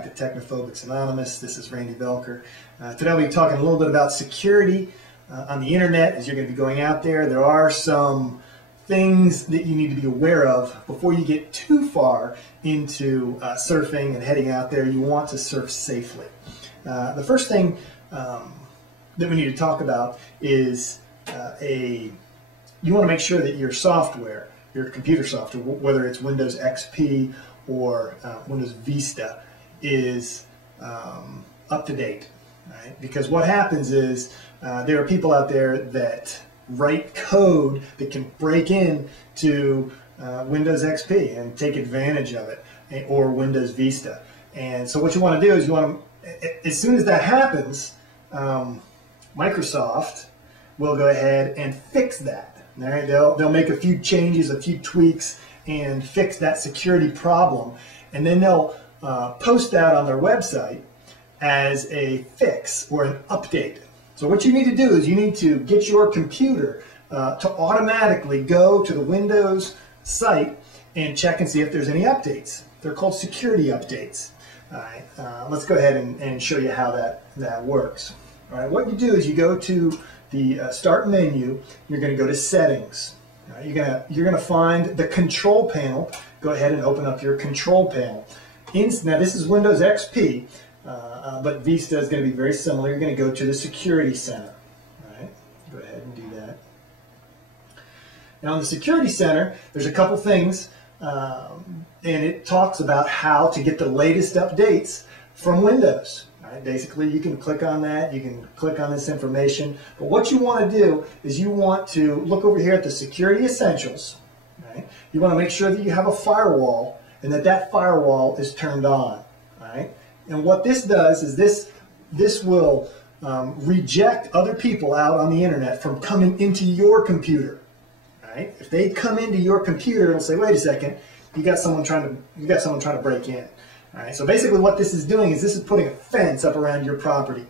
back to Technophobics Anonymous. This is Randy Velker. Today I'll be talking a little bit about security on the internet. As you're going to be going out there, there are some things that you need to be aware of before you get too far into surfing and heading out there. You want to surf safely. The first thing that we need to talk about is you want to make sure that your software, your computer software, whether it's Windows XP or Windows Vista, is up to date. Right? Because what happens is there are people out there that write code that can break in to Windows XP and take advantage of it, or Windows Vista. And so what you want to do is you want to, as soon as that happens, Microsoft will go ahead and fix that. All right? They'll make a few changes, a few tweaks, and fix that security problem, and then they'll post that on their website as a fix or an update. So what you need to do is you need to get your computer to automatically go to the Windows site and check and see if there's any updates. They're called security updates. All right, let's go ahead and show you how that works. All right, what you do is you go to the Start menu. You're going to go to Settings. Right, you're gonna find the Control Panel. Go ahead and open up your Control Panel. Now this is Windows XP, but Vista is going to be very similar. You're going to go to the Security Center. All right, go ahead and do that. Now in the Security Center, there's a couple things, and it talks about how to get the latest updates from Windows. Right? Basically, you can click on that, you can click on this information, but what you want to do is you want to look over here at the Security Essentials. Right? You want to make sure that you have a firewall and that firewall is turned on. Right? And what this does is this will reject other people out on the internet from coming into your computer. Right? If they come into your computer, it'll say, wait a second, you got someone trying to break in. All right, so basically what this is doing is this is putting a fence up around your property.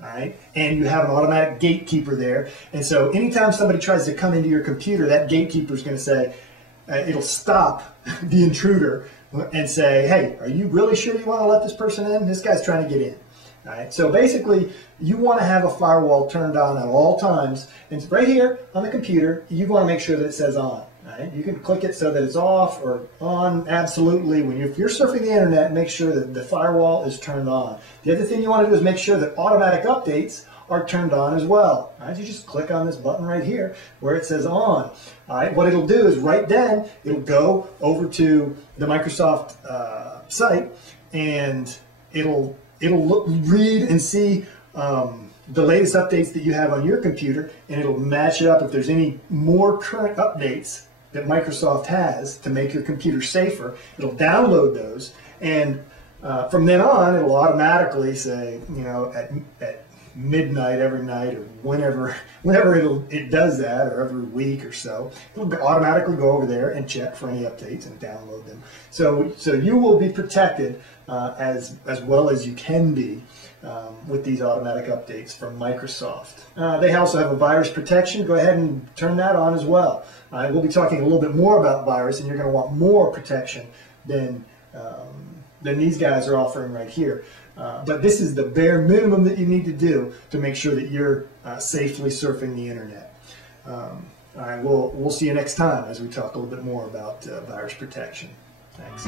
All right, and you have an automatic gatekeeper there. And so anytime somebody tries to come into your computer, that gatekeeper is going to say, it'll stop the intruder and say, hey, are you really sure you want to let this person in? This guy's trying to get in. All right, so basically you want to have a firewall turned on at all times. And right here on the computer, you want to make sure that it says on. Right? You can click it so that it's off or on. Absolutely. If you're surfing the internet, make sure that the firewall is turned on. The other thing you want to do is make sure that automatic updates are turned on as well. Right? You just click on this button right here where it says on. All right? What it'll do is right then it'll go over to the Microsoft site, and it'll read and see the latest updates that you have on your computer, and it'll match it up if there's any more current updates that Microsoft has to make your computer safer. It'll download those, and from then on, it'll automatically say, you know, at midnight every night, or whenever it does that, or every week or so, it'll automatically go over there and check for any updates and download them. So you will be protected as well as you can be with these automatic updates from Microsoft. They also have a virus protection. Go ahead and turn that on as well. We'll be talking a little bit more about virus, and you're going to want more protection than these guys are offering right here. But this is the bare minimum that you need to do to make sure that you're safely surfing the internet. All right, we'll see you next time as we talk a little bit more about virus protection. Thanks.